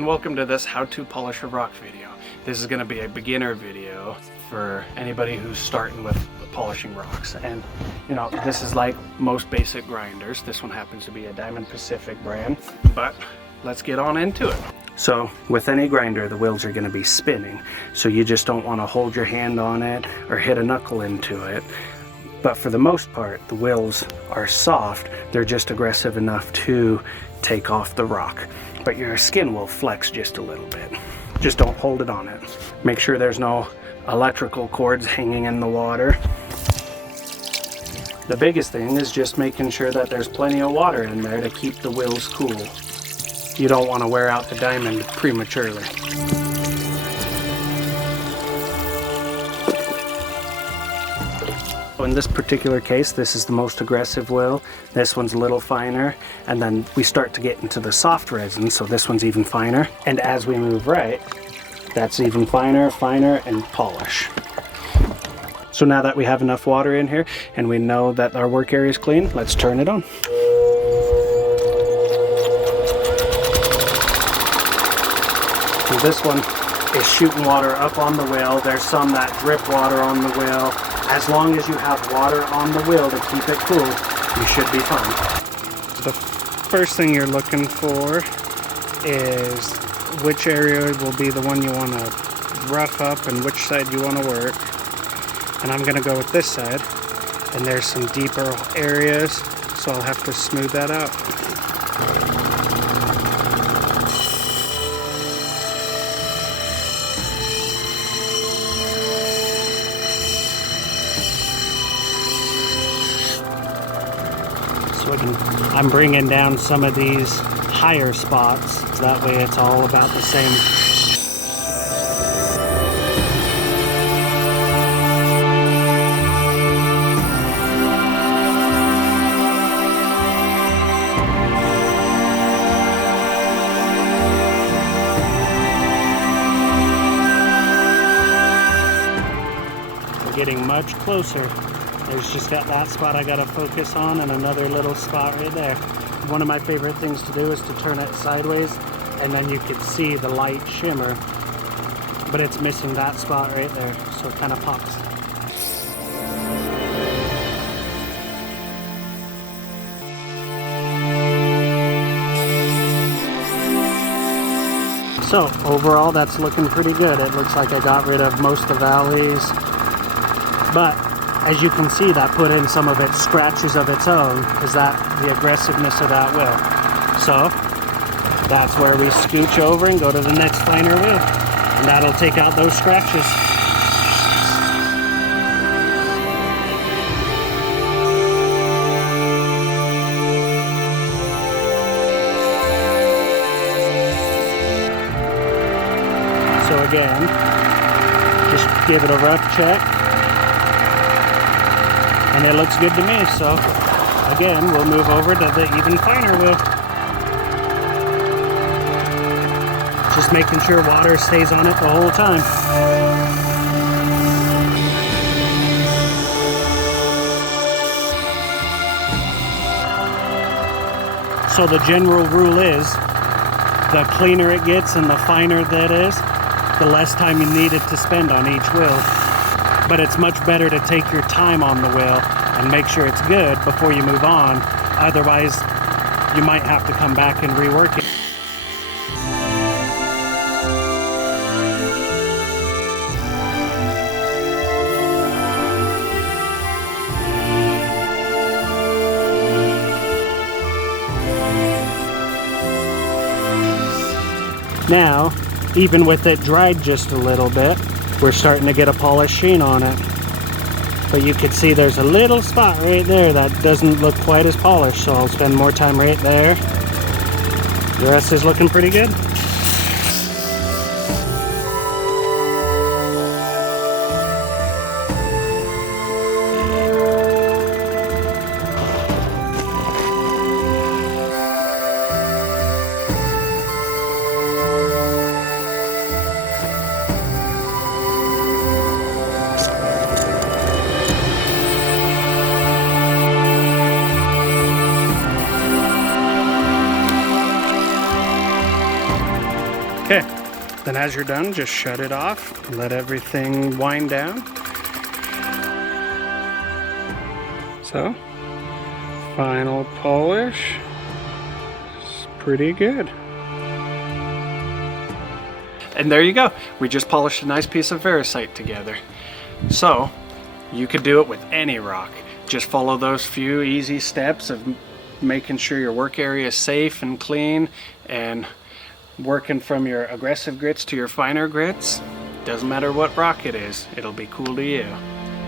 and welcome to this how to polish a rock video. This is going to be a beginner video for anybody who's starting with polishing rocks. And you know, this is like most basic grinders. This one happens to be a Diamond Pacific brand, but let's get on into it. So with any grinder, the wheels are going to be spinning, so you just don't want to hold your hand on it or hit a knuckle into it. But for the most part, the wheels are soft. They're just aggressive enough to take off the rock, but your skin will flex just a little bit. Just don't hold it on it. Make sure there's no electrical cords hanging in the water. The biggest thing is just making sure that there's plenty of water in there to keep the wheels cool. You don't want to wear out the diamond prematurely. In this particular case, this is the most aggressive wheel. This one's a little finer, and then we start to get into the soft resin, so this one's even finer. And as we move right, that's even finer, and polish. So now that we have enough water in here and we know that our work area is clean, let's turn it on. So this one is shooting water up on the wheel. There's some that drip water on the wheel. As long as you have water on the wheel to keep it cool, you should be fine. The first thing you're looking for is which area will be the one you want to rough up and which side you want to work. And I'm going to go with this side. And there's some deeper areas, so I'll have to smooth that out. I'm bringing down some of these higher spots, so that way it's all about the same. We're getting much closer. There's just that spot I gotta focus on, and another little spot right there. One of my favorite things to do is to turn it sideways, and then you can see the light shimmer, but it's missing that spot right there, so it kind of pops. So overall, that's looking pretty good. It looks like I got rid of most of the valleys, but as you can see, that put in some of its scratches of its own, is that the aggressiveness of that wheel. So that's where we scooch over and go to the next finer wheel, and that'll take out those scratches. So again, just give it a rough check. And it looks good to me, so again, we'll move over to the even finer wheel. Just making sure water stays on it the whole time. So the general rule is, the cleaner it gets and the finer that is, the less time you need it to spend on each wheel. But it's much better to take your time on the wheel and make sure it's good before you move on. Otherwise, you might have to come back and rework it. Now, even with it dried just a little bit, we're starting to get a polished sheen on it. But you can see there's a little spot right there that doesn't look quite as polished, so I'll spend more time right there. The rest is looking pretty good. Then as you're done, just shut it off, let everything wind down. So, final polish. It's pretty good. And there you go. We just polished a nice piece of Variscite together. So, you could do it with any rock. Just follow those few easy steps of making sure your work area is safe and clean, and working from your aggressive grits to your finer grits. Doesn't matter what rock it is, it'll be cool to you.